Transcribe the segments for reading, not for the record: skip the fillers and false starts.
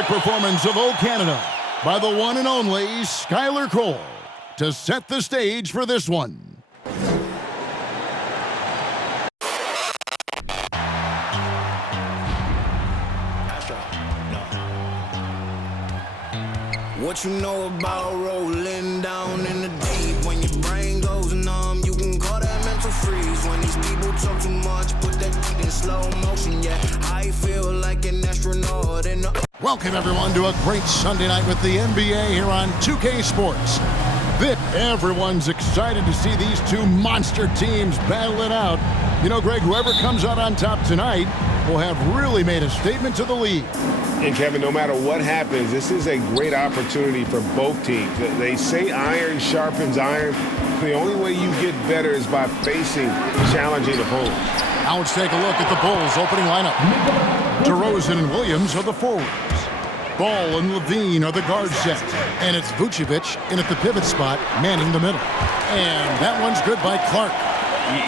terrific performance of Old Canada by the one and only Skylar Cole to set the stage for this one. What you know about rolling down in the deep? When your brain goes numb, you can call that mental freeze. When these people talk too much, put that in slow motion. Yeah, I feel like an astronaut in the... Welcome everyone to a great Sunday night with the NBA here on 2K Sports. Everyone's excited to see these two monster teams battle it out. You know, Greg, whoever comes out on top tonight will have really made a statement to the league. And Kevin, no matter what happens, this is a great opportunity for both teams. They say iron sharpens iron. The only way you get better is by facing challenging opponents. Now let's take a look at the Bulls' opening lineup. DeRozan and Williams are the forwards. Ball and Lavine are the guard set. And it's Vucevic in at the pivot spot, manning the middle. And that one's good by Clark.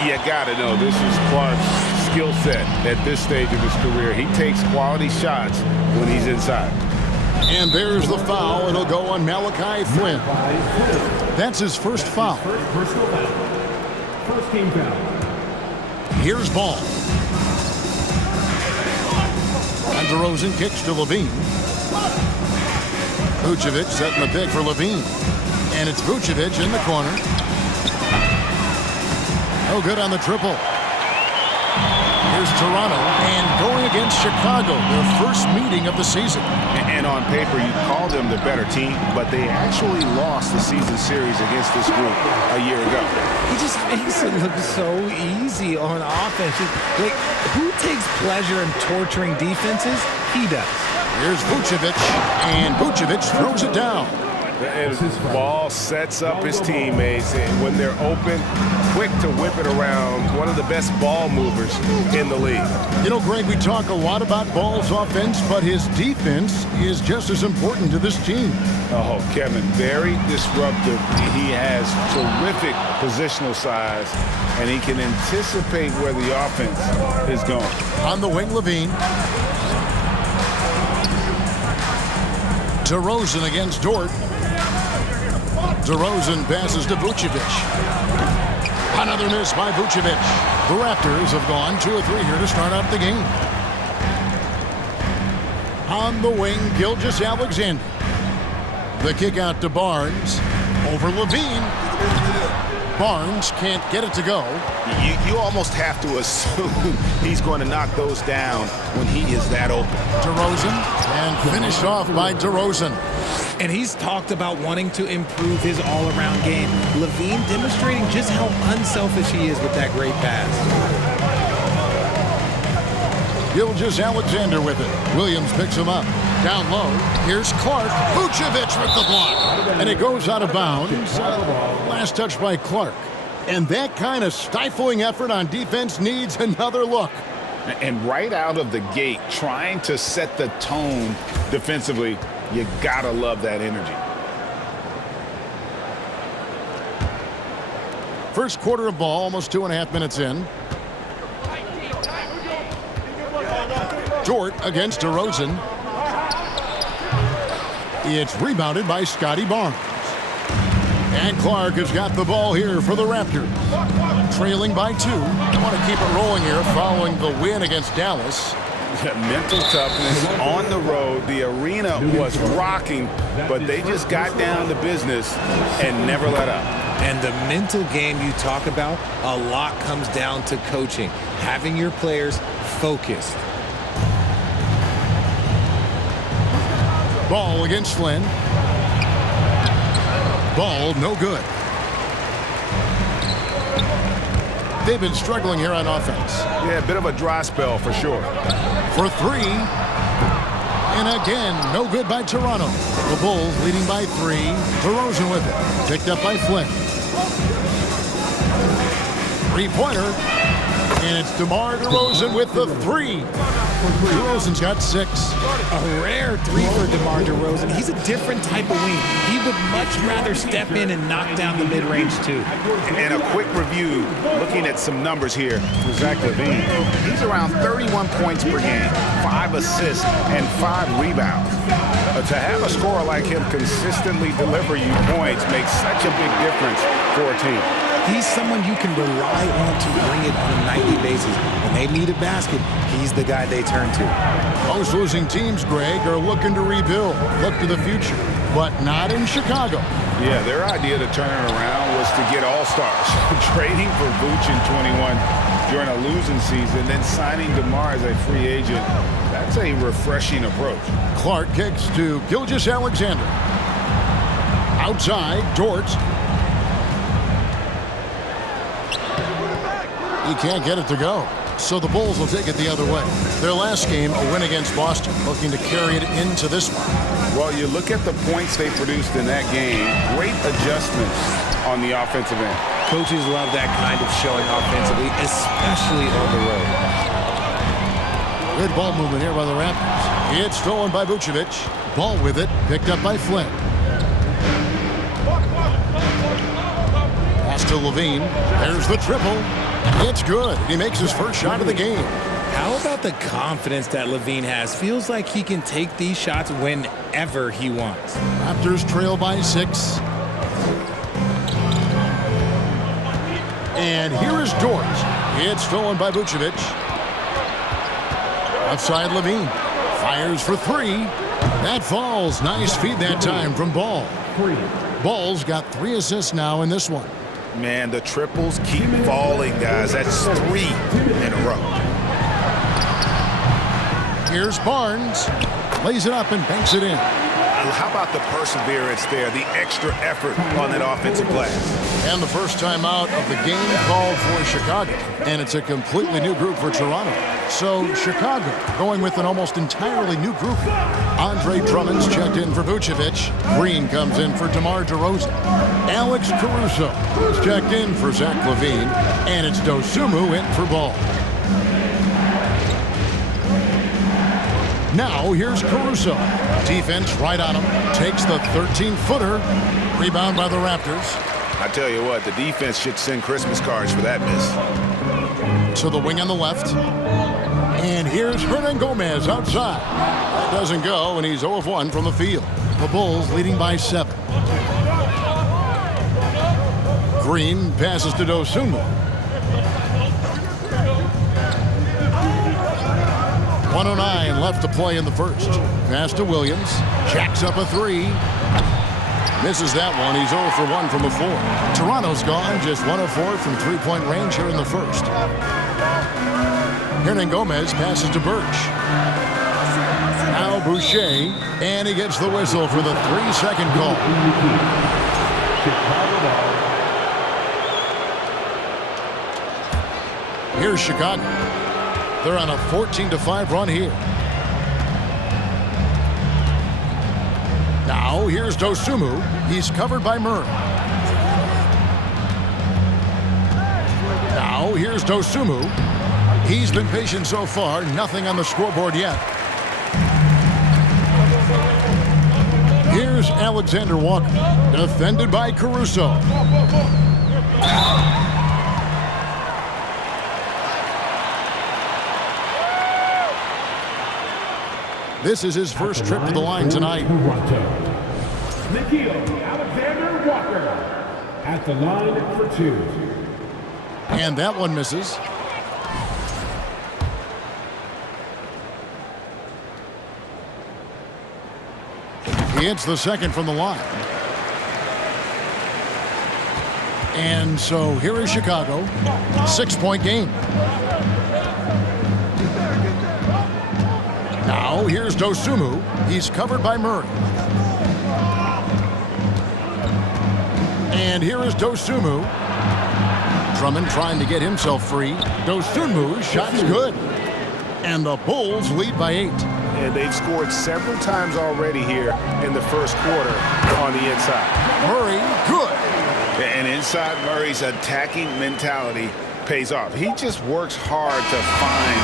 You got to know, this is Clark's skill set at this stage of his career. He takes quality shots when he's inside. And there's the foul. It'll go on Malachi Flynn. That's his first foul. First game foul. Here's Ball. And DeRozan kicks to Lavine. Vucevic setting the pick for Lavine. And it's Vucevic in the corner. No good on the triple. Here's Toronto, and going against Chicago, their first meeting of the season. And on paper, you call them the better team, but they actually lost the season series against this group a year ago. He just makes it look so easy on offense. Like, who takes pleasure in torturing defenses? He does. Here's Vucevic, and Vucevic throws it down. And Ball sets up his teammates, and when they're open, quick to whip it around. One of the best ball movers in the league. You know, Greg, we talk a lot about Ball's offense, but his defense is just as important to this team. Oh, Kevin, very disruptive. He has terrific positional size, and he can anticipate where the offense is going. On the wing, Lavine. DeRozan against Dort. DeRozan passes to Vucevic. Another miss by Vucevic. The Raptors have gone 2 or 3 here to start out the game. On the wing, Gilgeous-Alexander. The kick out to Barnes. Over Lavine. Barnes can't get it to go. You almost have to assume he's going to knock those down when he is that open. DeRozan, and finished off by DeRozan. And he's talked about wanting to improve his all-around game. Lavine demonstrating just how unselfish he is with that great pass. Gilgeous-Alexander with it. Williams picks him up. Down low. Here's Clark. Vucevic with the block. And it goes out of bounds. Last touch by Clark. And that kind of stifling effort on defense needs another look. And right out of the gate, trying to set the tone defensively, you gotta love that energy. First quarter of ball, almost 2.5 minutes in. Dort against DeRozan. It's rebounded by Scotty Barnes. And Clark has got the ball here for the Raptors. Trailing by 2. They want to keep it rolling here following the win against Dallas. Mental toughness on the road. The arena was rocking, but they just got down to business and never let up. And the mental game you talk about, a lot comes down to coaching, having your players focused. Ball against Flynn. Ball no good. They've been struggling here on offense. Yeah, a bit of a dry spell for sure. For 3. And again, no good by Toronto. The Bulls leading by 3. DeRozan with it. Picked up by Flynn. 3-pointer. And it's DeMar DeRozan with the three. DeRozan's got 6. A rare 3 for DeMar DeRozan. He's a different type of wing. He would much rather step in and knock down the mid-range too. And a quick review, looking at some numbers here for Zach Lavine. He's around 31 points per game, 5 assists, and 5 rebounds. To have a scorer like him consistently deliver you points makes such a big difference for a team. He's someone you can rely on to bring it on a nightly basis. When they need a basket, he's the guy they turn to. Most losing teams, Greg, are looking to rebuild, look to the future, but not in Chicago. Yeah, their idea to turn it around was to get all-stars. Trading for Vooch in 21 during a losing season, then signing DeMar as a free agent. That's a refreshing approach. Clark kicks to Gilgeous-Alexander. Outside, Dort. He can't get it to go. So the Bulls will take it the other way. Their last game, a win against Boston, looking to carry it into this one. Well, you look at the points they produced in that game, great adjustments on the offensive end. Coaches love that kind of showing offensively, especially on the road. Good ball movement here by the Raptors. It's stolen by Vucevic. Ball with it, picked up by Flynn. Pass to Lavine. There's the triple. It's good. He makes his first shot of the game. How about the confidence that Lavine has? Feels like he can take these shots whenever he wants. Raptors trail by 6. And here is Dort. It's stolen by Vucevic. Outside Lavine. Fires for 3. That falls. Nice feed that time from Ball. Ball's got 3 assists now in this one. Man, the triples keep falling, guys. That's 3 in a row. Here's Barnes. Lays it up and banks it in. How about the perseverance there, the extra effort on that offensive glass? And the first time out of the game called for Chicago. And it's a completely new group for Toronto. So Chicago going with an almost entirely new group. Andre Drummond's checked in for Vucevic. Green comes in for DeMar DeRozan. Alex Caruso is checked in for Zach Lavine. And it's Dosunmu in for Ball. Now here's Caruso. Defense right on him. Takes the 13-footer. Rebound by the Raptors. I tell you what, the defense should send Christmas cards for that miss. To the wing on the left. And here's Hernan Gomez outside. That doesn't go, and he's 0 of 1 from the field. The Bulls leading by 7. Green passes to Dosunmu. 1:09 left to play in the first. Pass to Williams. Jacks up a 3. Misses that one. He's 0 for 1 from a 4. Toronto's gone just 1 of 4 from three-point range here in the first. Hernan Gomez passes to Birch. Now Boucher, and he gets the whistle for the 3-second call. Here's Chicago. They're on a 14-5 run here. Now here's Dosunmu. He's covered by Murray. Now here's Dosunmu. He's been patient so far. Nothing on the scoreboard yet. Here's Alexander Walker. Defended by Caruso. This is his first trip to the line tonight. Alexander Walker at the line for 2. And that one misses. He hits the second from the line. And so here is Chicago. 6-point game. Now here's Dosunmu. He's covered by Murray. And here is Dosunmu. Drummond trying to get himself free. Dosunmu's shot's good. And the Bulls lead by 8. And they've scored several times already here in the first quarter on the inside. Murray, good. And inside Murray's attacking mentality pays off. He just works hard to find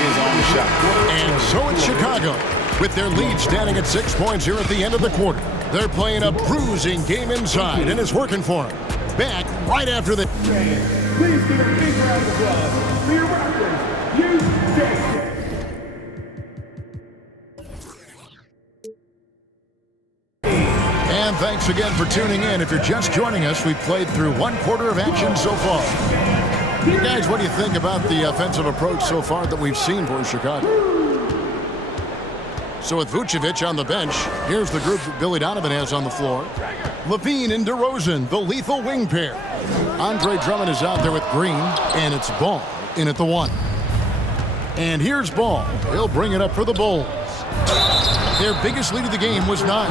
his own shot. And so it's Chicago, with their lead standing at 6 points here at the end of the quarter. They're playing a bruising game inside, and it's working for them. Back right after the... Please give a big round of applause for your Raptors. You did it. And thanks again for tuning in. If you're just joining us, we've played through 1 quarter of action so far. You guys, what do you think about the offensive approach so far that we've seen for Chicago? So with Vucevic on the bench, here's the group that Billy Donovan has on the floor. Lavine and DeRozan, the lethal wing pair. Andre Drummond is out there with Green, and it's Ball in at the 1. And here's Ball. He'll bring it up for the Bulls. Their biggest lead of the game was 9.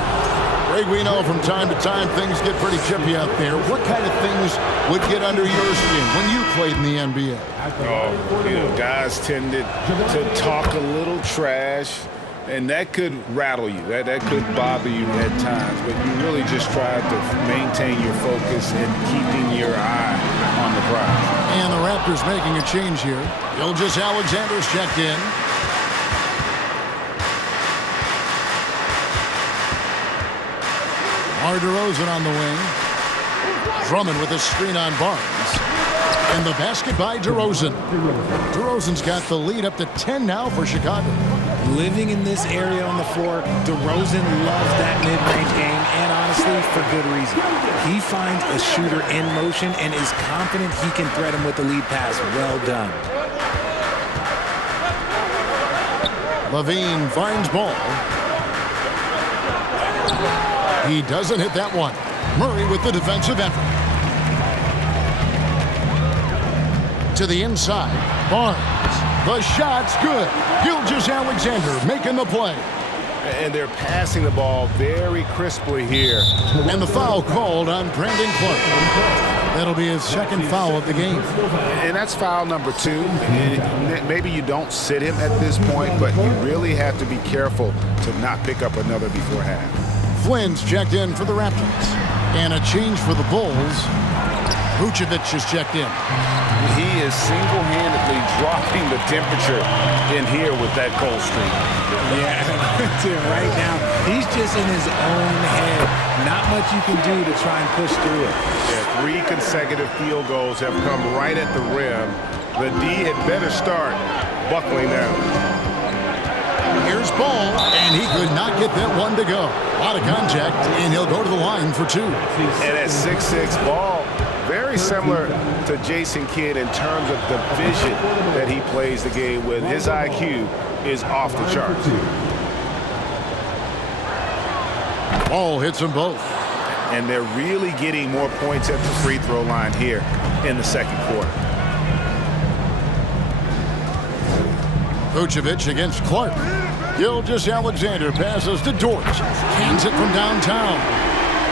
Greg, we know from time to time things get pretty chippy out there. What kind of things would get under your skin when you played in the NBA? Oh, guys tended to talk a little trash, and that could rattle you. That could bother you at times, but you really just try to maintain your focus and keeping your eye on the prize. And the Raptors making a change here. Gilgeous Alexander's checked in. DeRozan on the wing. Drummond with a screen on Barnes. And the basket by DeRozan. DeRozan's got the lead up to 10 now for Chicago. Living in this area on the floor, DeRozan loves that mid-range game, and honestly, for good reason. He finds a shooter in motion and is confident he can thread him with the lead pass. Well done. Lavine finds Ball. He doesn't hit that one. Murray with the defensive effort. To the inside, Barnes. The shot's good. Gilgeous Alexander making the play. And they're passing the ball very crisply here. And the foul called on Brandon Clark. That'll be his second foul of the game. And that's foul number 2. And maybe you don't sit him at this point, but you really have to be careful to not pick up another before half. Flynn's checked in for the Raptors. And a change for the Bulls. Vucevic is checked in. He is single-handedly dropping the temperature in here with that cold streak. Yeah, right now, he's just in his own head. Not much you can do to try and push through it. Yeah, 3 consecutive field goals have come right at the rim. The D had better start buckling down. Here's Ball, and he could not get that one to go. A lot of contact, and he'll go to the line for 2. And at 6'6", Ball, very similar to Jason Kidd in terms of the vision that he plays the game with. His IQ is off the charts. Ball hits them both. And they're really getting more points at the free throw line here in the second quarter. Vucevic against Clark. Gilgeous Alexander passes to Dort. Cans it from downtown.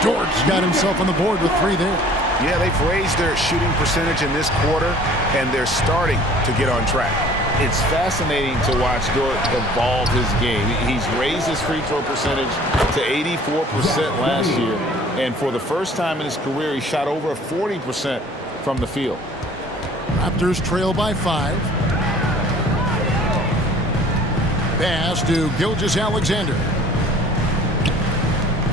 Dort's got himself on the board with 3 there. Yeah, they've raised their shooting percentage in this quarter, and they're starting to get on track. It's fascinating to watch Dort evolve his game. He's raised his free throw percentage to 84% last year, and for the first time in his career, he shot over 40% from the field. Raptors trail by 5. Pass to Gilgeous Alexander.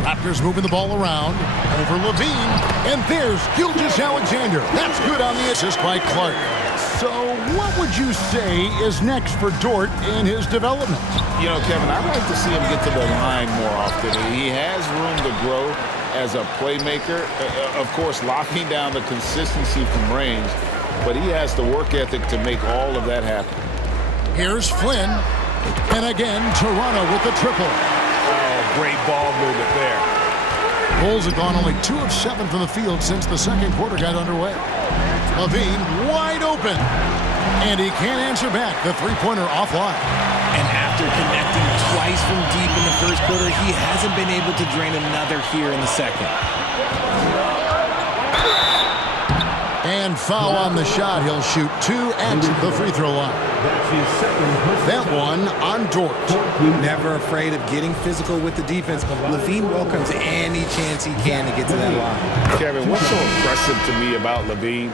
Raptors moving the ball around. Over Lavine. And there's Gilgeous Alexander. That's good on the assist by Clark. So what would you say is next for Dort in his development? You know, Kevin, I'd like to see him get to the line more often. He has room to grow as a playmaker. Of course, locking down the consistency from range. But he has the work ethic to make all of that happen. Here's Flynn. And again, Toronto with the triple. Oh, great ball movement there. Bulls have gone only 2 of 7 from the field since the second quarter got underway. Lavine wide open. And he can't answer back. The three-pointer offline. And after connecting twice from deep in the first quarter, he hasn't been able to drain another here in the second. And foul on the shot. He'll shoot 2 at the free throw line. That one on Dort. Never afraid of getting physical with the defense. Lavine welcomes any chance he can to get to that line. Kevin, what's so impressive to me about Lavine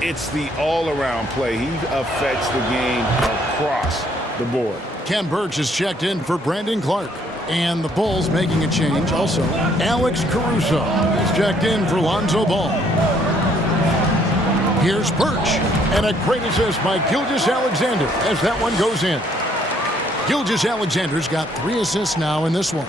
It's the all-around play. He affects the game across the board. Ken Birch is checked in for Brandon Clark. And the Bulls making a change also. Alex Caruso is checked in for Lonzo Ball. Here's Birch. And a great assist by Gilgeous-Alexander as that one goes in. Gilgeous-Alexander's got 3 assists now in this one.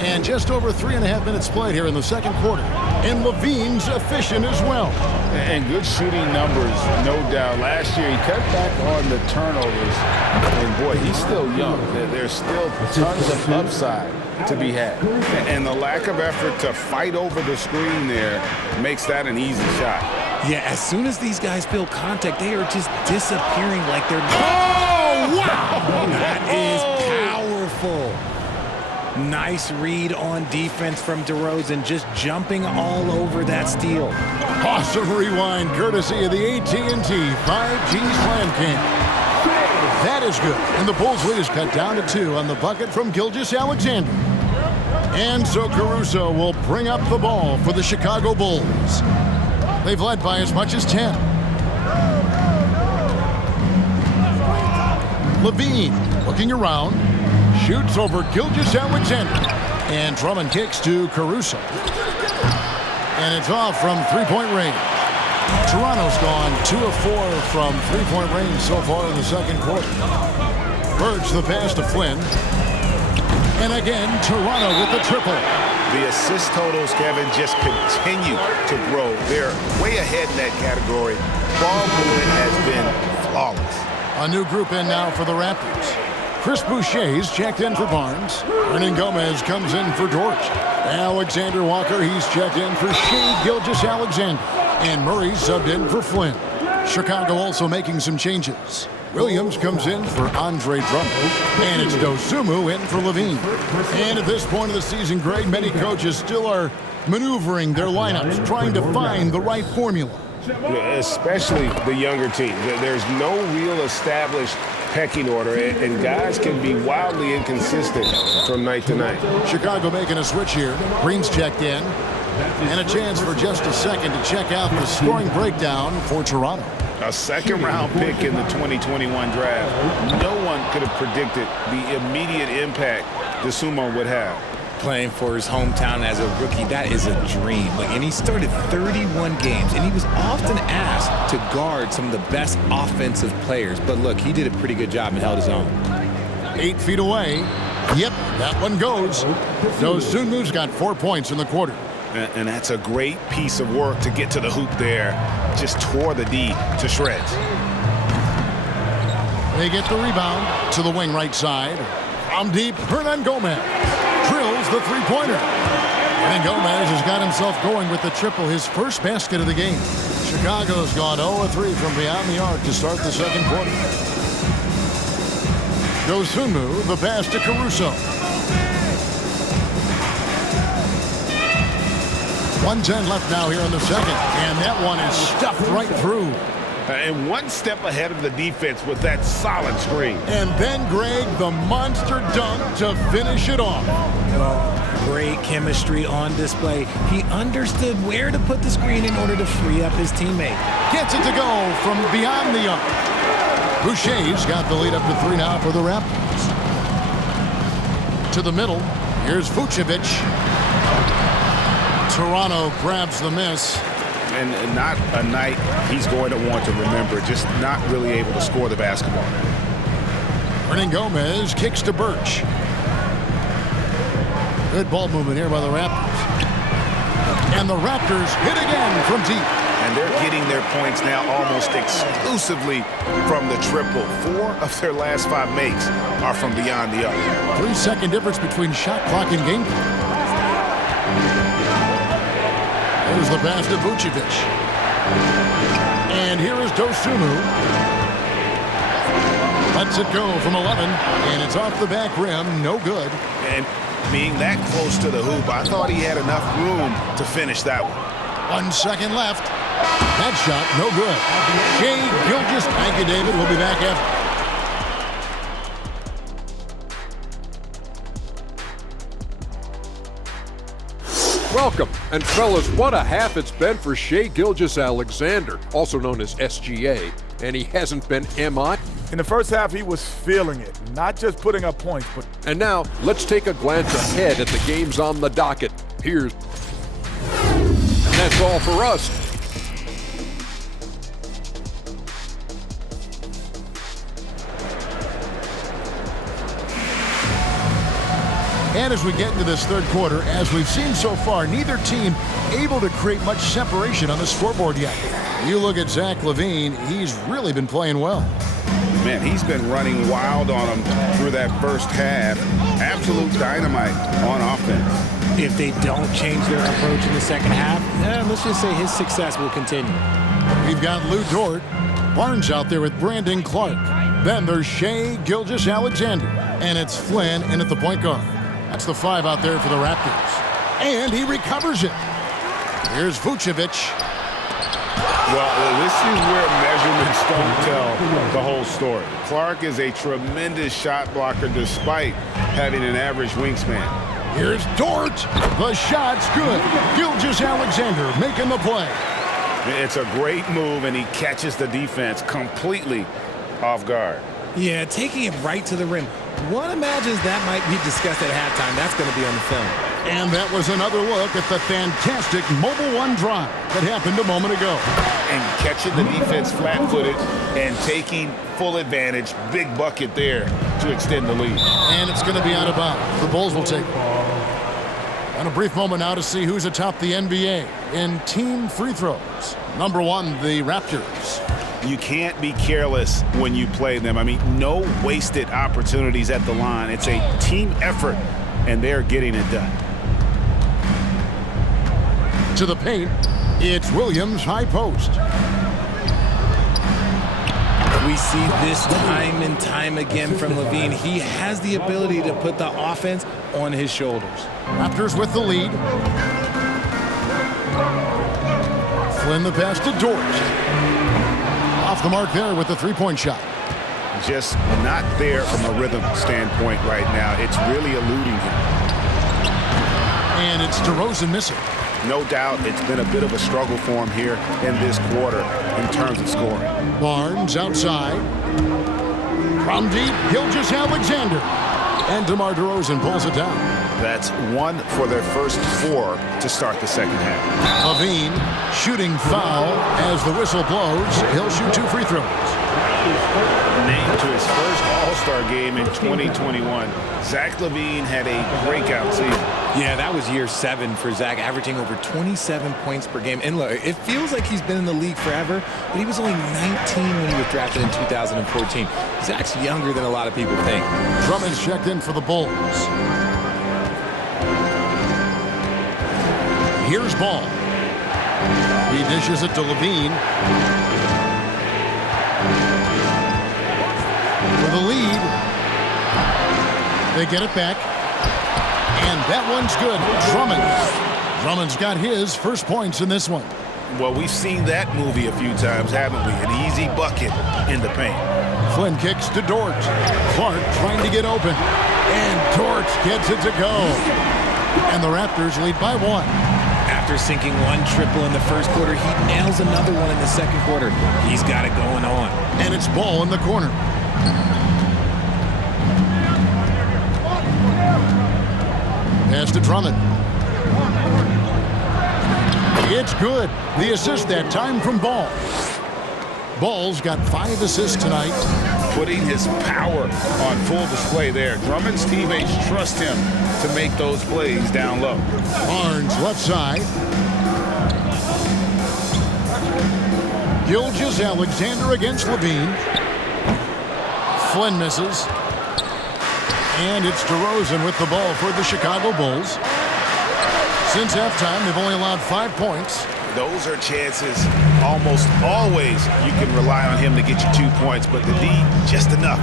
And just over 3.5 minutes played here in the second quarter. And Lavine's efficient as well. And good shooting numbers, no doubt. Last year, he cut back on the turnovers. And, boy, he's still young. There's still tons of upside to be had. And the lack of effort to fight over the screen there makes that an easy shot. Yeah, as soon as these guys build contact, they are just disappearing like they're... Oh, wow! That is powerful. Nice read on defense from DeRozan, just jumping all over that steal. Awesome rewind, courtesy of the AT&T 5G Slam Cam. That is good. And the Bulls lead is cut down to 2 on the bucket from Gilgeous-Alexander. And so Caruso will bring up the ball for the Chicago Bulls. They've led by as much as 10. Lavine looking around. Shoots over Gilgeous-Alexander. And Drummond kicks to Caruso. And it's off from three-point range. Toronto's gone 2 of 4 from three-point range so far in the second quarter. Birch the pass to Flynn. And again, Toronto with the triple. The assist totals, Kevin, just continue to grow. They're way ahead in that category. Ball movement has been flawless. A new group in now for the Raptors. Chris Boucher's checked in for Barnes. Hernan Gomez comes in for Dort. Alexander Walker, he's checked in for Shai Gilgeous-Alexander. And Murray subbed in for Flynn. Chicago also making some changes. Williams comes in for Andre Drummond. And it's Dosunmu in for Lavine. And at this point of the season, Greg, many coaches still are maneuvering their lineups, trying to find the right formula. Especially the younger team. There's no real established pecking order, and guys can be wildly inconsistent from night to night. Chicago making a switch here. Green's checked in. And a chance for just a second to check out the scoring breakdown for Toronto. A second-round pick in the 2021 draft. No one could have predicted the immediate impact Dosunmu would have. Playing for his hometown as a rookie, that is a dream. And he started 31 games, and he was often asked to guard some of the best offensive players. But look, he did a pretty good job and held his own. 8 feet away. Yep, that one goes. Dosunmu's got 4 points in the quarter. And that's a great piece of work to get to the hoop there. Just tore the D to shreds. They get the rebound to the wing right side. From deep, Hernan Gomez drills the three-pointer. And Gomez has got himself going with the triple, his first basket of the game. Chicago's gone 0-3 from beyond the arc to start the second quarter. Dosunmu, the pass to Caruso. 1:10 left now here in the second, and that one is stuffed right through. And one step ahead of the defense with that solid screen. And then, Greg, the monster dunk to finish it off. Great chemistry on display. He understood where to put the screen in order to free up his teammate. Gets it to go from beyond the arc. Boucher's got the lead up to 3 now for the Raptors. To the middle, here's Vucevic. Toronto grabs the miss. And not a night he's going to want to remember, just not really able to score the basketball. Hernan Gomez kicks to Birch. Good ball movement here by the Raptors. And the Raptors hit again from deep. And they're getting their points now almost exclusively from the triple. 4 of their last 5 makes are from beyond the arc. 3-second difference between shot clock and game clock. There's the pass to Vucevic. And here is Dosunmu. Lets it go from 11, and it's off the back rim, no good. And being that close to the hoop, I thought he had enough room to finish that one. 1 second left. That shot, no good. Shai Gilgeous, thank you, David. We'll be back after. Welcome, and fellas, what a half it's been for Shai Gilgeous-Alexander, also known as SGA, and he hasn't been MI. In the first half, he was feeling it, not just putting up points, but... And now, let's take a glance ahead at the games on the docket. And that's all for us. And as we get into this third quarter, as we've seen so far, neither team able to create much separation on the scoreboard yet. You look at Zach Lavine, he's really been playing well. Man, he's been running wild on him through that first half. Absolute dynamite on offense. If they don't change their approach in the second half, let's just say his success will continue. We've got Lou Dort. Barnes out there with Brandon Clark. Then there's Shai Gilgeous-Alexander. And it's Flynn in at the point guard. That's the 5 out there for the Raptors. And he recovers it. Here's Vucevic. Well, this is where measurements don't tell the whole story. Clark is a tremendous shot blocker despite having an average wingspan. Here's Dort. The shot's good. Gilgeous-Alexander making the play. It's a great move, and he catches the defense completely off guard. Yeah, taking it right to the rim. One imagines that might be discussed at halftime. That's going to be on the film. And that was another look at the fantastic Mobile One drive that happened a moment ago. And catching the defense flat-footed and taking full advantage. Big bucket there to extend the lead. And it's going to be out of bounds. The Bulls will take it. And a brief moment now to see who's atop the NBA in team free throws. Number 1, the Raptors. You can't be careless when you play them. I mean, no wasted opportunities at the line. It's a team effort, and they're getting it done. To the paint, it's Williams high post. We see this time and time again from Lavine. He has the ability to put the offense on his shoulders. Raptors with the lead. Flynn the pass to Dort. Off the mark there with the three-point shot. Just not there from a rhythm standpoint right now. It's really eluding him. And it's DeRozan missing. No doubt it's been a bit of a struggle for him here in this quarter in terms of scoring. Barnes outside. From deep, Gilgeous-Alexander. And DeMar DeRozan pulls it down. That's 1 for their first 4 to start the second half. Lavine shooting foul as the whistle blows. He'll shoot 2 free throws. Named to his first All-Star game in 2021, Zach Lavine had a breakout season. Yeah, that was year 7 for Zach, averaging over 27 points per game. And look, it feels like he's been in the league forever, but he was only 19 when he was drafted in 2014. Zach's younger than a lot of people think. Drummond's checked in for the Bulls. Here's Ball. He dishes it to Lavine. For the lead. They get it back. And that one's good. Drummond's got his first points in this one. Well, we've seen that movie a few times, haven't we? An easy bucket in the paint. Flynn kicks to Dort. Clark trying to get open. And Dort gets it to go. And the Raptors lead by 1. After sinking 1 triple in the first quarter, he nails another one in the second quarter. He's got it going on. And it's Ball in the corner. Pass to Drummond. It's good. The assist that time from Ball. Ball's got 5 assists tonight. Putting his power on full display there. Drummond's teammates trust him to make those plays down low. Barnes left side. Gilgeous-Alexander against Lavine. Flynn misses. And it's DeRozan with the ball for the Chicago Bulls. Since halftime, they've only allowed 5 points. Those are chances almost always you can rely on him to get you 2 points, but the D just enough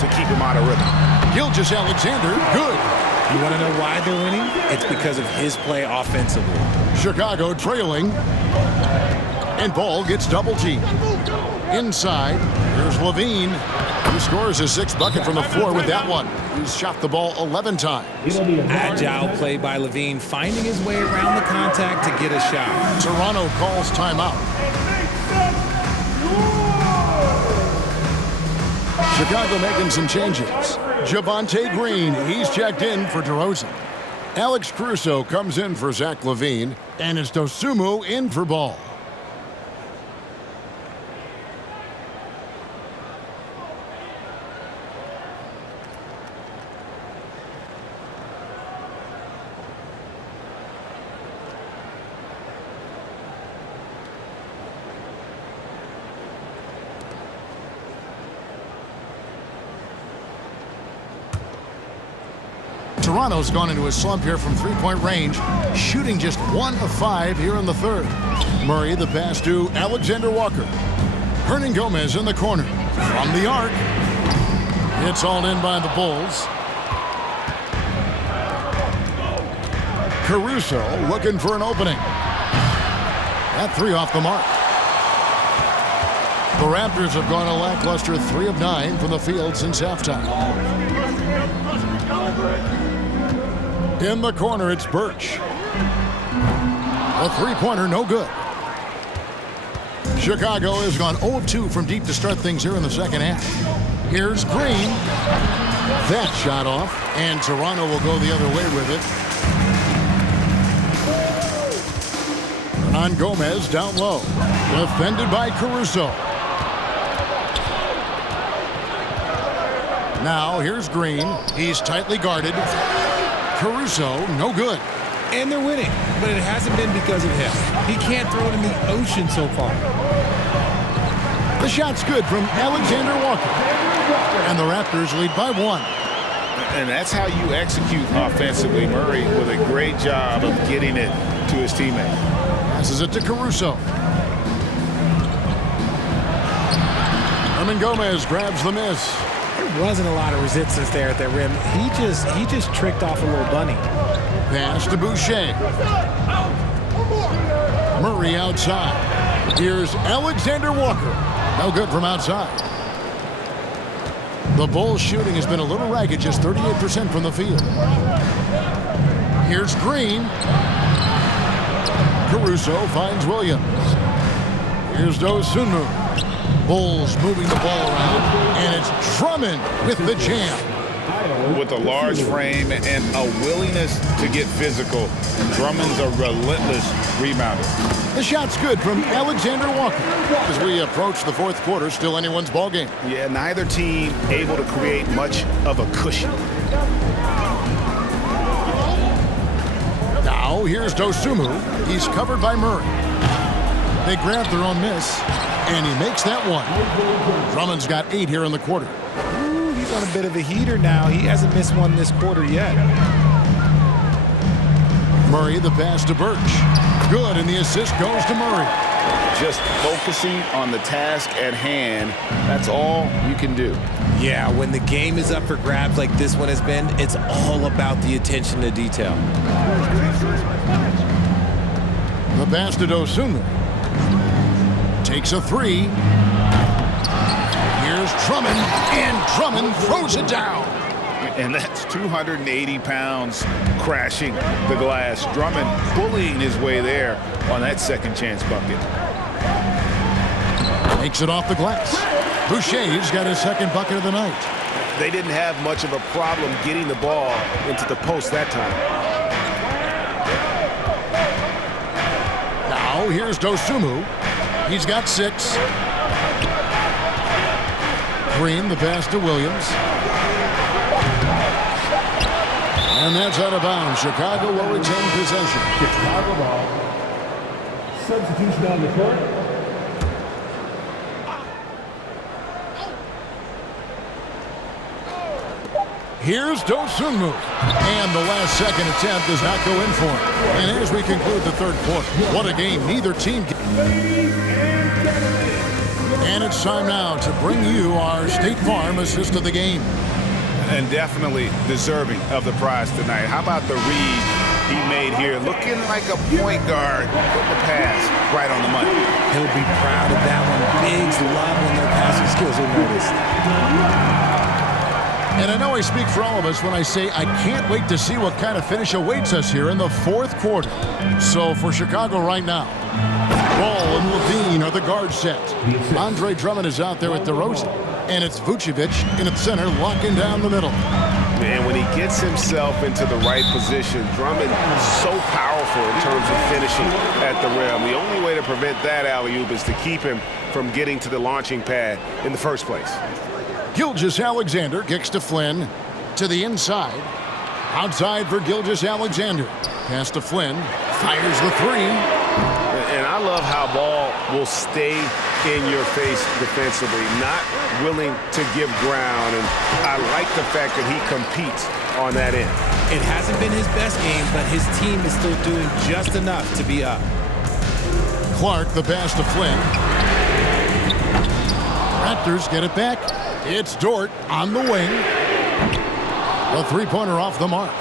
to keep him out of rhythm. Gilgeous-Alexander, good. You want to know why they're winning? It's because of his play offensively. Chicago trailing. And Ball gets double teamed. Inside, here's Lavine. He scores his 6th bucket from the floor with that one. He's shot the ball 11 times. Agile play by Lavine, finding his way around the contact to get a shot. Toronto calls timeout. Chicago making some changes. Javonte Green, he's checked in for DeRozan. Alex Caruso comes in for Zach Lavine, and it's Dosunmu in for Ball. Toronto's gone into a slump here from three-point range, shooting just 1 of 5 here in the third. Murray, the pass to Alexander Walker. Hernan Gomez in the corner. From the arc. It's all in by the Bulls. Caruso looking for an opening. That 3 off the mark. The Raptors have gone a lackluster 3 of 9 from the field since halftime. In the corner, it's Birch. A three-pointer, no good. Chicago has gone 0 of 2 from deep to start things here in the second half. Here's Green. That shot off, and Toronto will go the other way with it. Hernan Gomez down low. Defended by Caruso. Now, here's Green. He's tightly guarded. Caruso, no good. And they're winning, but it hasn't been because of him. He can't throw it in the ocean so far. The shot's good from Alexander Walker. And the Raptors lead by 1. And that's how you execute offensively. Murray with a great job of getting it to his teammate. Passes it to Caruso. Hernan Gomez grabs the miss. There wasn't a lot of resistance there at the rim. He just tricked off a little bunny. Pass to Boucher. Murray outside. Here's Alexander Walker. No good from outside. The Bulls' shooting has been a little ragged, just 38% from the field. Here's Green. Caruso finds Williams. Here's Dosunmu. Bulls moving the ball around, and it's Drummond with the jam. With a large frame and a willingness to get physical, Drummond's a relentless rebounder. The shot's good from Alexander Walker. As we approach the fourth quarter, still anyone's ball game. Yeah, neither team able to create much of a cushion. Now, here's Dosunmu. He's covered by Murray. They grab their own miss, and he makes that one. Drummond's got 8 here in the quarter. Ooh, he's on a bit of a heater now. He hasn't missed one this quarter yet. Murray, the pass to Birch. Good, and the assist goes to Murray. Just focusing on the task at hand, that's all you can do. Yeah, when the game is up for grabs like this one has been, it's all about the attention to detail. The pass to Dosunmu. Takes a 3. Here's Drummond, and Drummond throws it down. And that's 280 pounds crashing the glass. Drummond bullying his way there on that second chance bucket. Takes it off the glass. Boucher's got his second bucket of the night. They didn't have much of a problem getting the ball into the post that time. Now here's Dosunmu. He's got 6. Green, the pass to Williams. And that's out of bounds. Chicago will retain possession. Chicago ball. Substitution on the court. Here's Dosunmu. And the last second attempt does not go in for him. And as we conclude the third quarter, what a game neither team can. And it's time now to bring you our State Farm assist of the game. And definitely deserving of the prize tonight. How about the read he made here, looking like a point guard. Put the pass right on the money. He'll be proud of that one. Bigs love when their passing skills are noticed. And I know I speak for all of us when I say I can't wait to see what kind of finish awaits us here in the fourth quarter. So for Chicago right now, Ball and Lavine are the guard set. Andre Drummond is out there with DeRozan. And it's Vucevic in its center, locking down the middle. And when he gets himself into the right position, Drummond is so powerful in terms of finishing at the rim. The only way to prevent that alley-oop is to keep him from getting to the launching pad in the first place. Gilgeous-Alexander kicks to Flynn to the inside. Outside for Gilgeous-Alexander. Pass to Flynn. Fires the three. And I love how Ball will stay in your face defensively, not willing to give ground. And I like the fact that he competes on that end. It hasn't been his best game, but his team is still doing just enough to be up. Clark, the pass to Flynn. Raptors get it back. It's Dort on the wing. A three-pointer off the mark.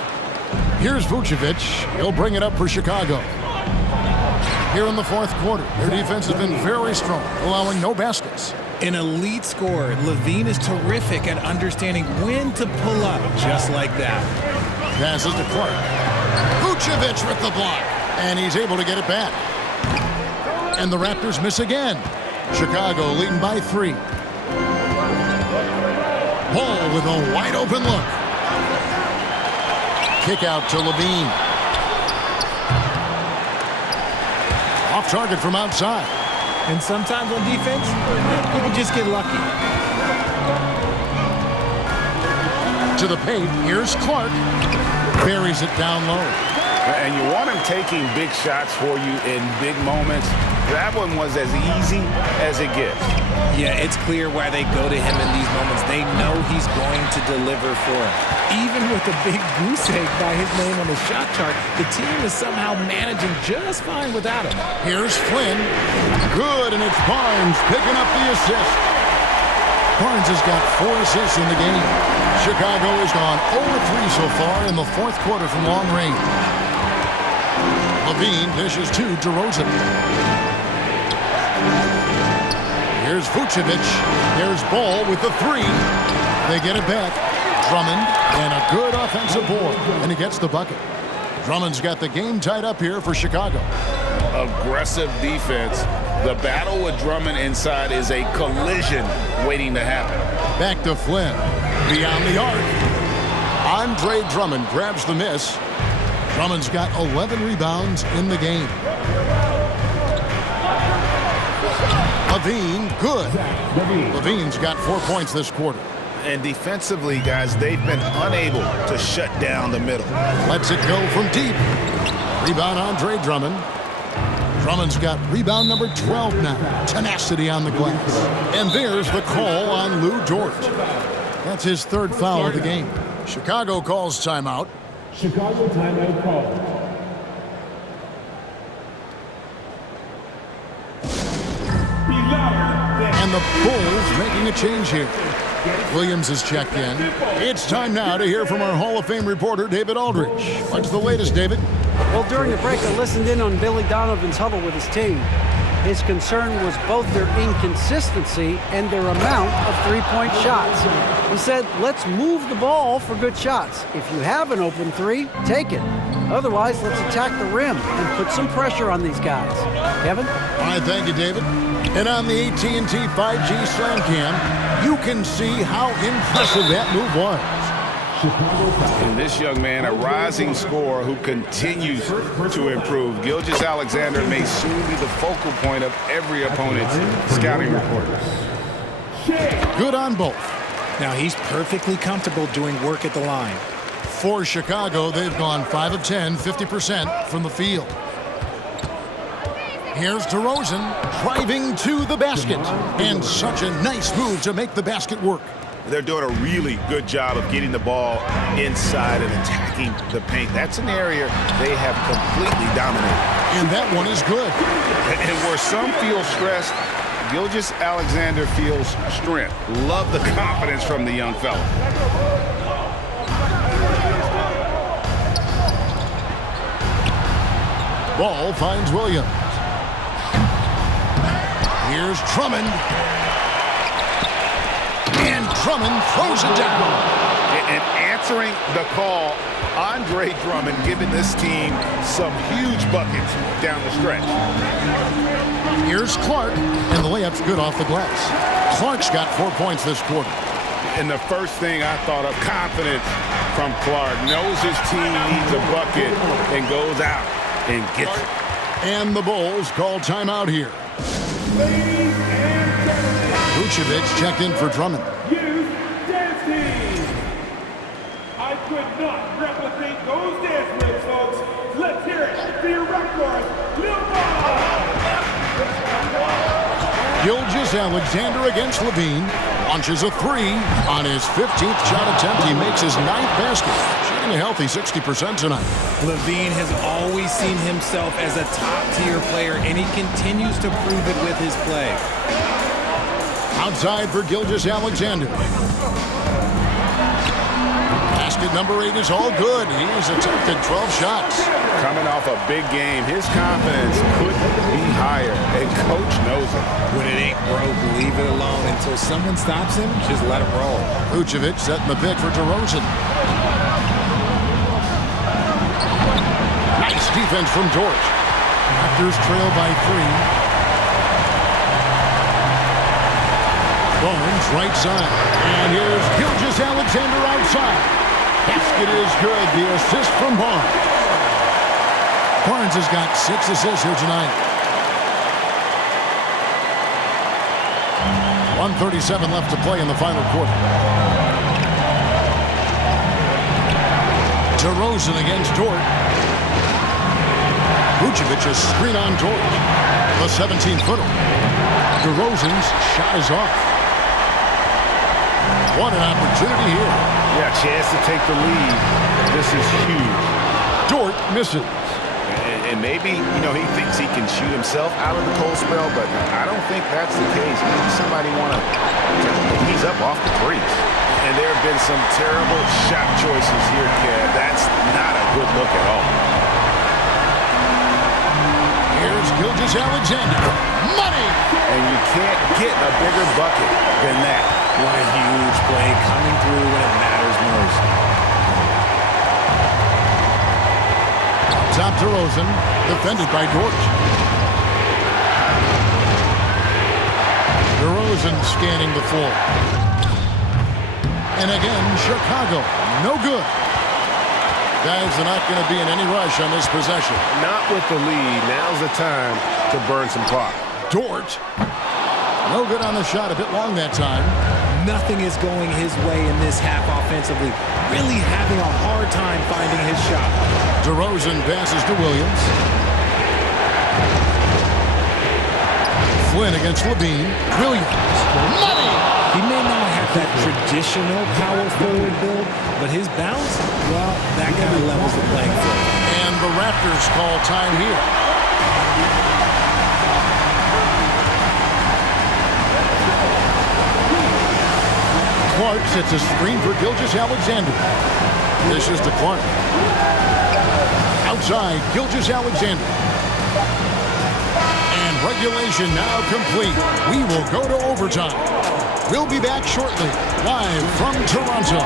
Here's Vucevic. He'll bring it up for Chicago. Here in the fourth quarter, their defense has been very strong, allowing no baskets. An elite scorer, Lavine is terrific at understanding when to pull up just like that. Passes to Clark. Vucevic with the block, and he's able to get it back. And the Raptors miss again. Chicago leading by 3. Ball with a wide open look. Kick out to Lavine. Off target from outside. And sometimes on defense, you can just get lucky. To the paint, here's Clark. Buries it down low. And you want him taking big shots for you in big moments. That one was as easy as it gets. Yeah, it's clear why they go to him in these moments. They know he's going to deliver for them. Even with a big goose egg by his name on the shot chart, the team is somehow managing just fine without him. Here's Flynn. Good, and it's Barnes picking up the assist. Barnes has got 4 assists in the game. Chicago has gone 0-3 so far in the fourth quarter from long range. Lavine dishes to DeRozan. Here's Vucevic. There's Ball with the 3. They get it back. Drummond, and a good offensive board, and he gets the bucket. Drummond's got the game tied up here for Chicago. Aggressive defense. The battle with Drummond inside is a collision waiting to happen. Back to Flynn. Beyond the arc. Andre Drummond grabs the miss. Drummond's got 11 rebounds in the game. Lavine, good. Lavine's got 4 points this quarter. And defensively, guys, they've been unable to shut down the middle. Lets it go from deep. Rebound Andre Drummond. Drummond's got rebound number 12 now. Tenacity on the glass. And there's the call on Lou Dort. That's his 3rd foul of the game. Chicago calls timeout. Chicago timeout called. And the Bulls making a change here. Williams is checked in. It's time now to hear from our Hall of Fame reporter, David Aldridge. What's the latest, David? Well, during the break, I listened in on Billy Donovan's huddle with his team. His concern was both their inconsistency and their amount of three-point shots. He said, let's move the ball for good shots. If you have an open 3, take it. Otherwise, let's attack the rim and put some pressure on these guys. Kevin? All right, thank you, David. And on the AT&T 5G Slam Cam, you can see how impressive that move was. And this young man, a rising scorer who continues to improve. Gilgeous-Alexander may soon be the focal point of every opponent's scouting report. Good on both. Now he's perfectly comfortable doing work at the line. For Chicago, they've gone 5 of 10, 50% from the field. Here's DeRozan driving to the basket. And such a nice move to make the basket work. They're doing a really good job of getting the ball inside and attacking the paint. That's an area they have completely dominated. And that one is good. And where some feel stressed, Gilgeous-Alexander feels strength. Love the confidence from the young fella. Ball finds Williams. Here's Drummond. And Drummond throws it down. And answering the call, Andre Drummond giving this team some huge buckets down the stretch. Here's Clark, and the layup's good off the glass. Clark's got 4 points this quarter. And the first thing I thought of, confidence from Clark. Knows his team needs a bucket and goes out and gets it. And the Bulls call timeout here. Vucevic checked in for Drummond. Youth dance team. I could not replicate those dance moves, folks. Let's hear it for your Raptors. Gilgeous-Alexander against Lavine. Launches a three. On his 15th shot attempt, he makes his 9th basket. Shooting a healthy 60% tonight. Lavine has always seen himself as a top-tier player, and he continues to prove it with his play. Outside for Gilgeous-Alexander. Basket number 8 is all good. He's attempted 12 shots. Coming off a big game, his confidence couldn't be higher, and coach knows it. When it ain't broke, leave it alone. Until someone stops him, just let it roll. Vucevic setting the pick for DeRozan. Nice defense from Dort. Raptors trail by 3. Barnes right side. And here's Gilgeous-Alexander outside. Basket is good. The assist from Barnes. Barnes has got 6 assists here tonight. 1:37 left to play in the final quarter. DeRozan against Dort. Vucevic a screen on Dort. The 17-footer. DeRozan's shot is off. What an opportunity here. Yeah, chance to take the lead. This is huge. Dort misses. And maybe, he thinks he can shoot himself out of the cold spell, but I don't think that's the case. Maybe somebody he's up off the threes. And there have been some terrible shot choices here, Kev. That's not a good look at all. Here's Gilgeous-Alexander. Money! And you can't get a bigger bucket than that. What a huge play coming through when it matters most. Top DeRozan, defended by Dort. DeRozan scanning the floor. And again, Chicago, no good. Guys are not going to be in any rush on this possession. Not with the lead. Now's the time to burn some clock. Dort, no good on the shot, a bit long that time. Nothing is going his way in this half offensively. Really having a hard time finding his shot. DeRozan passes to Williams. Flynn against Lavine. Williams. Money! He may not have that traditional power forward build, but his bounce, well, that kind of levels the playing field. And the Raptors call time here. Clark sets a screen for Gilgeous-Alexander. This is to Clark. Outside, Gilgeous-Alexander. And regulation now complete. We will go to overtime. We'll be back shortly, live from Toronto.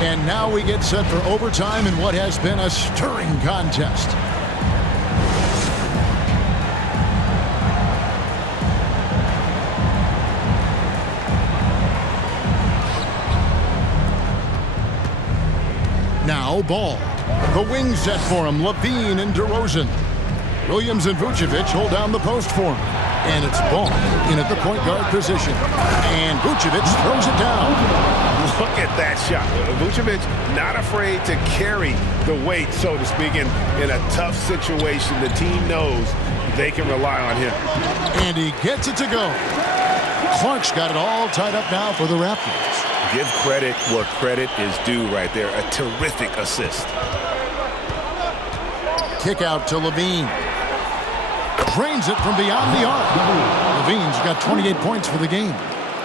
And now we get set for overtime in what has been a stirring contest. Now Ball. The wing set for him, Lavine and DeRozan. Williams and Vucevic hold down the post for him. And it's Ball in at the point guard position. And Vucevic throws it down. Look at that shot. Vucevic not afraid to carry the weight, so to speak, in a tough situation. The team knows they can rely on him. And he gets it to go. Clark's got it all tied up now for the Raptors. Give credit where credit is due right there. A terrific assist. Kick out to Lavine. Drains it from beyond the arc. Lavine's got 28 points for the game.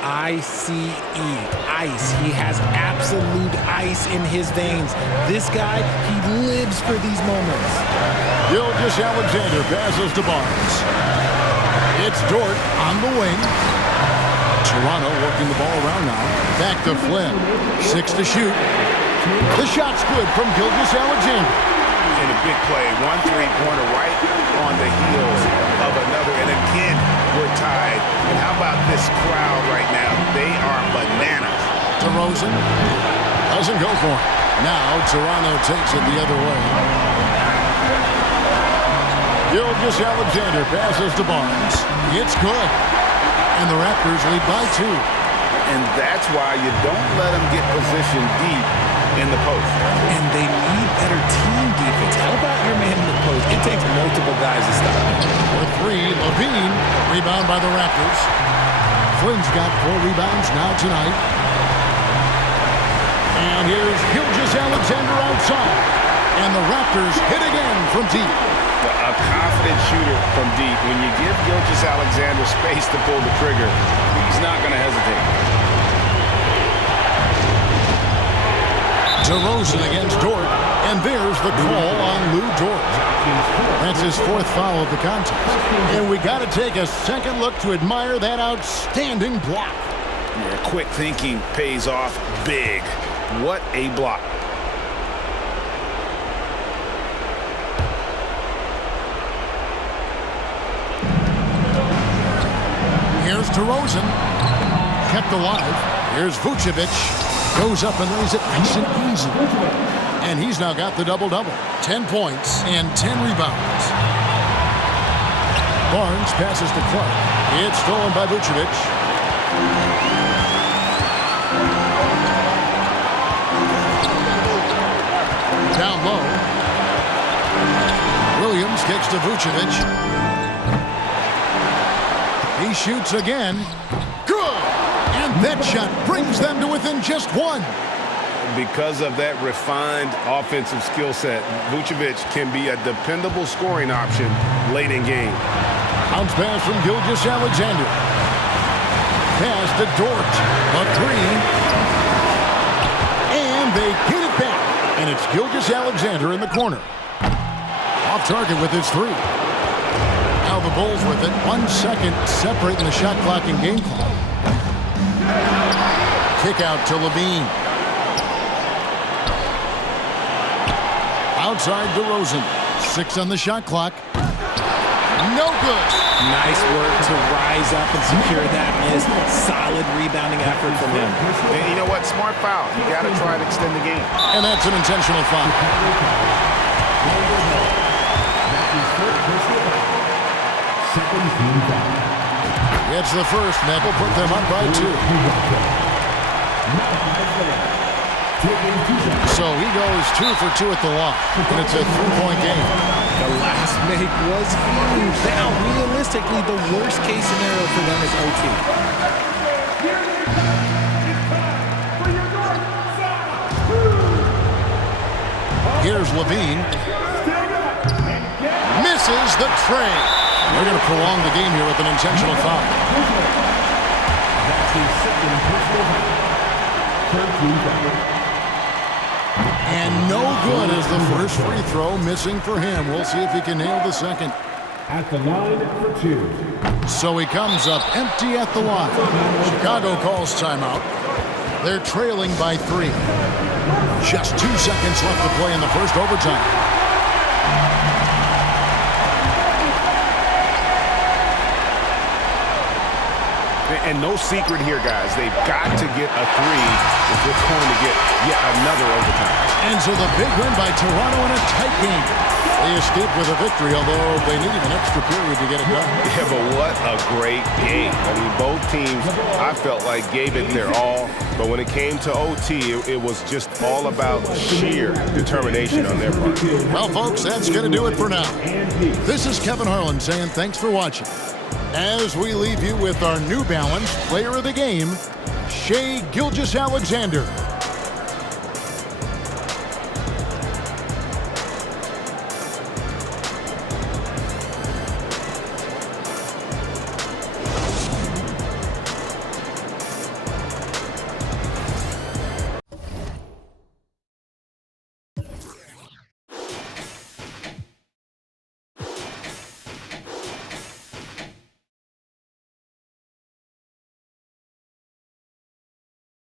I-C-E, ice. He has absolute ice in his veins. This guy, he lives for these moments. Gilgeous-Alexander passes to Barnes. It's Dort on the wing. Toronto working the ball around now. Back to Flynn. 6 to shoot. The shot's good from Gilgeous-Alexander. In a big play, 1 3-pointer right on the heels of another. And again, we're tied. And how about this crowd right now? They are bananas. DeRozan doesn't go for it. Now Toronto takes it the other way. Gilgeous-Alexander passes to Barnes. It's good. And the Raptors lead by 2. And that's why you don't let them get positioned deep in the post. And they need better team defense. How about your man in the post? It takes multiple guys to stop him. For 3, Lavine, rebound by the Raptors. Flynn's got 4 rebounds now tonight. And here's Gilgeous-Alexander outside. And the Raptors hit again from deep. A confident shooter from deep. When you give Gilgeous-Alexander space to pull the trigger, he's not going to hesitate. DeRozan against Dort, and there's the call on Lou Dort. That's his 4th foul of the contest. And we got to take a second look to admire that outstanding block. Yeah, quick thinking pays off big. What a block. Here's DeRozan, kept alive. Here's Vucevic. Goes up and lays it nice and easy. And he's now got the double-double. 10 points and 10 rebounds. Barnes passes to Clark. It's stolen by Vucevic. Down low. Williams kicks to Vucevic. He shoots again. That shot brings them to within just 1. Because of that refined offensive skill set, Vucevic can be a dependable scoring option late in game. Bounce pass from Gilgeous-Alexander. Pass to Dort. A 3. And they get it back. And it's Gilgeous-Alexander in the corner. Off target with his 3. Now the Bulls with it. 1 second separating the shot clock and game clock. Kick out to Lavine. Outside DeRozan. 6 on the shot clock. No good. Nice work to rise up and secure that miss. Solid rebounding effort from him. And you know what? Smart foul. You got to try to extend the game. And that's an intentional foul. It's the first, and that will put them up by 2. So he goes 2 for 2 at the line, and it's a 3-point game. The last make was huge. Now, realistically, the worst case scenario for them is OT. Here's Lavine. Misses the tray. They're going to prolong the game here with an intentional foul. And no good as the first free throw missing for him. We'll see if he can nail the second. At the line for 2. So he comes up empty at the line. Chicago calls timeout. They're trailing by 3. Just 2 seconds left to play in the first overtime. And no secret here, guys. They've got to get a 3 if they're going to get yet another overtime. And so the big win by Toronto in a tight game. They escaped with a victory, although they needed an extra period to get it done. Yeah, but what a great game. I mean, both teams, I felt like, gave it their all. But when it came to OT, it was just all about sheer determination on their part. Well, folks, that's going to do it for now. This is Kevin Harlan saying thanks for watching. As we leave you with our New Balance Player of the Game, Shai Gilgeous-Alexander.